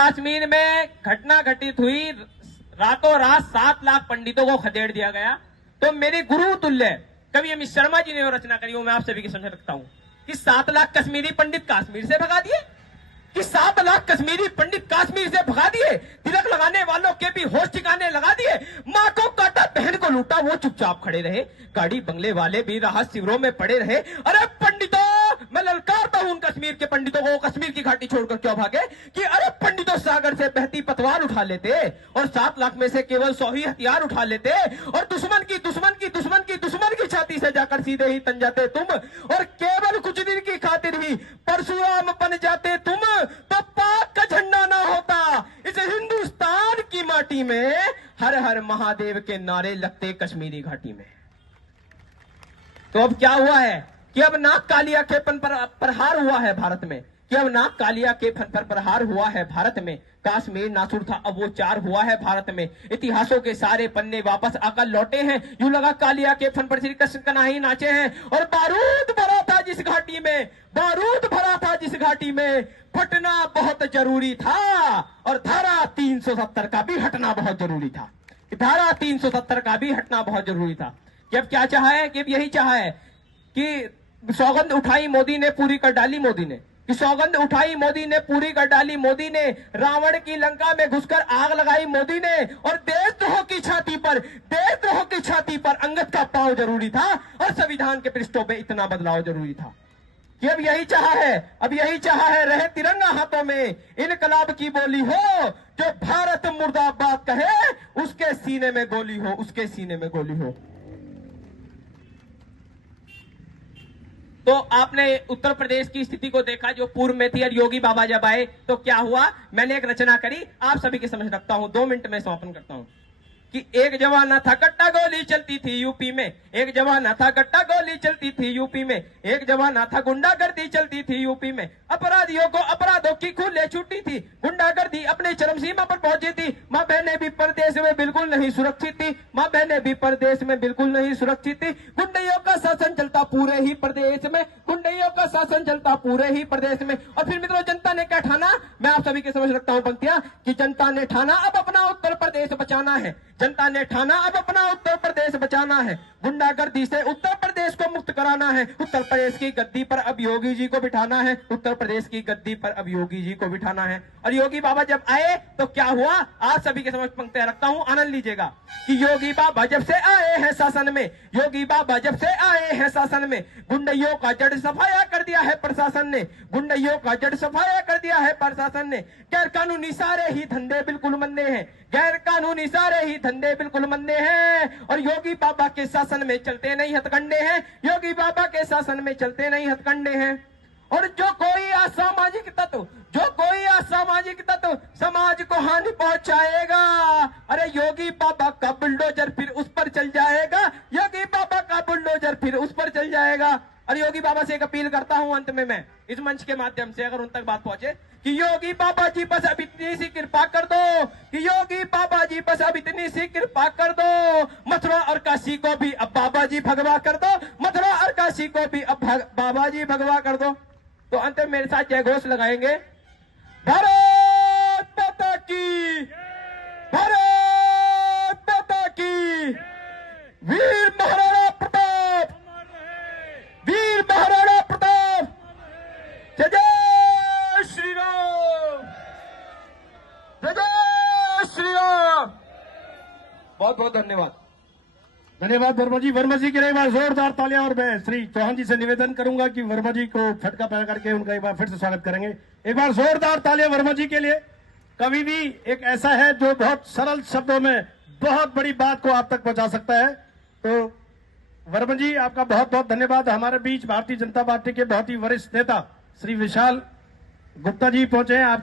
कश्मीर में घटना घटित हुई, रातों रात 7 लाख पंडितों को खदेड़ दिया गया। तो मेरे गुरु तुल्य कवि अमित शर्मा जी ने वो रचना करी, वो मैं आप सभी के समझ रखता हूं कि 7 लाख कश्मीरी पंडित कश्मीर से भगा दिए, कि 7 लाख कश्मीरी पंडित कश्मीर से भगा दिए, तिलक लगाने वालों के भी होश ठिकाने लगा दिए, मां को काटा बहन को लूटा वो चुपचाप खड़े रहे, गाड़ी बंगले वाले भी राहत शिविरों में पड़े रहे। अरे पंडितों, मैं ललकारता हूं उन कश्मीर के पंडितों को, कश्मीर की घाटी छोड़कर क्यों भागे, कि अरे पंडितों सागर से बहती पतवार उठा लेते और 7 लाख में से केवल 100 ही हथियार उठा लेते और दुश्मन की छाती से जाकर सीधे ही तन जाते तुम, और केवल कुछ दिन की खातिर ही परशुराम बन जाते तुम, तो पाक का झंडा ना होता इस हिंदुस्तान की माटी में, हर हर महादेव के नारे लगते कश्मीरी घाटी में। तो अब क्या हुआ है कि अब नाग कालिया के फन पर प्रहार हुआ है भारत में, कि अब नाग कालिया के फन पर प्रहार हुआ है भारत में। कश्मीर नासुर था, अब वो 4 हुआ है भारत में। इतिहासों के सारे पन्ने वापस आकर लौटे हैं, यूं लगा कालिया के फन पर श्री कृष्ण कन्हैया ही नाचे हैं। और बारूद भरा था जिस घाटी में, बारूद भरा था जिस घाटी में, फटना बहुत जरूरी था, और धारा 370 का भी हटना बहुत जरूरी था, धारा 370 का भी हटना बहुत जरूरी था। कि अब क्या चाहा है, कि अब यही चाहा है कि सौगंध उठाई मोदी ने पूरी कर डाली, मोदी ने कि सौगंध उठाई मोदी ने पूरी कर डाली, मोदी ने रावण की लंका में घुसकर आग लगाई मोदी ने, और देशद्रोह की छाती पर अंगद का पांव जरूरी था, और संविधान के पृष्ठों पे इतना बदलाव जरूरी था। कि अब यही चाहा है रहे तिरंगा हाथों में, इनकलाब की बोली हो, जो भारत मुर्दाबाद कहे, उसके सीने में गोली हो, उसके सीने में गोली हो। तो आपने उत्तर प्रदेश की स्थिति को देखा जो पूर्व में थी, और योगी बाबा जब आए तो क्या हुआ। मैंने एक रचना करी, आप सभी के समझ रखता हूं, 2 मिनट में समापन करता हूं। कि एक जमाना था कट्टा गोली चलती थी यूपी में, एक जमाना था कट्टा गोली चलती थी यूपी में, एक जमाना था गुंडागर्दी चलती थी यूपी में, अपराधियों को अपराधों की खुले छुट्टी थी, गुंडागर्दी अपने चरम सीमा पर पहुंची थी, मां बहनें भी परदेश में बिल्कुल नहीं सुरक्षित थी, मां बहनें भी परदेश में बिल्कुल नहीं सुरक्षित थी, गुंडइयों का शासन चलता पूरे ही प्रदेश में, गुंडइयों का शासन चलता पूरे ही प्रदेश में। और फिर मित्रों, जनता ने क्या ठाना, मैं आप सभी के समझ रखता हूं पंक्तियां, कि जनता ने ठाना अब अपना उत्तर प्रदेश बचाना है, जनता ने ठाना अब अपना उत्तर प्रदेश बचाना है, गुंडागर्दी से उत्तर प्रदेश को मुक्त कराना है, उत्तर प्रदेश की गद्दी पर अब योगी जी को बिठाना है, उत्तर प्रदेश की गद्दी पर अब योगी जी को बिठाना है। और योगी बाबा जब आए तो क्या हुआ, आज सभी के समझ पंक्तियां रखता हूं, आनंद लीजिएगा। कि योगी बाबा जब से आए हैं शासन में, योगी बाबा जब से आए हैं शासन में, गुंडइयों का जड़ सफाया कर दिया है प्रशासन ने, गुंडइयों का जड़ सफाया कर दिया है प्रशासन ने, गैर कानूनी सारे ही धंधे बिल्कुल मंदे हैं, गैर कानूनी सारे ही धंधे बिल्कुल मंदे हैं, और योगी बाबा के शासन में चलते नहीं हथकंडे हैं, योगी बाबा के शासन में चलते नहीं हथकंडे हैं। और जो कोई असामाजिक तत्व समाज को हानि पहुंचाएगा, अरे योगी बाबा का बुलडोजर फिर उस पर चल जाएगा, योगी बाबा का बुलडोजर फिर उस पर चल जाएगा। और योगी बाबा से एक अपील करता हूं अंत में मैं इस मंच के माध्यम से, अगर उन तक बात पहुंचे, कि योगी बाबा जी बस अब इतनी सी कृपा कर दो, कि योगी बाबा जी बस अब इतनी सी कृपा कर दो, मथुरा और काशी को भी अब बाबा जी भगवा कर दो, मथुरा और काशी को भी अब बाबा जी भगवा कर दो। तो अंत में मेरे साथ जय घोष लगाएंगे, भारत माता की, भारत माता की, वीर महाराणा प्रताप, वीर महाराणा प्रताप, जय जय श्री राम, जय जय श्री राम। बहुत बहुत धन्यवाद। धन्यवाद वर्मा जी। वर्मा जी के लिए एक बार जोरदार तालियां, और मैं श्री चौहान जी से निवेदन करूंगा कि वर्मा जी को फटका पैदा करके उनका एक बार फिर से स्वागत करेंगे। एक बार जोरदार तालियां वर्मा जी के लिए। कवि भी एक ऐसा है जो बहुत सरल शब्दों में बहुत बड़ी बात को आप तक पहुंचा सकता है। तो वर्मा जी, आपका बहुत बहुत धन्यवाद। हमारे बीच भारतीय जनता पार्टी के बहुत ही वरिष्ठ नेता श्री विशाल गुप्ता जी पहुंचे हैं। आप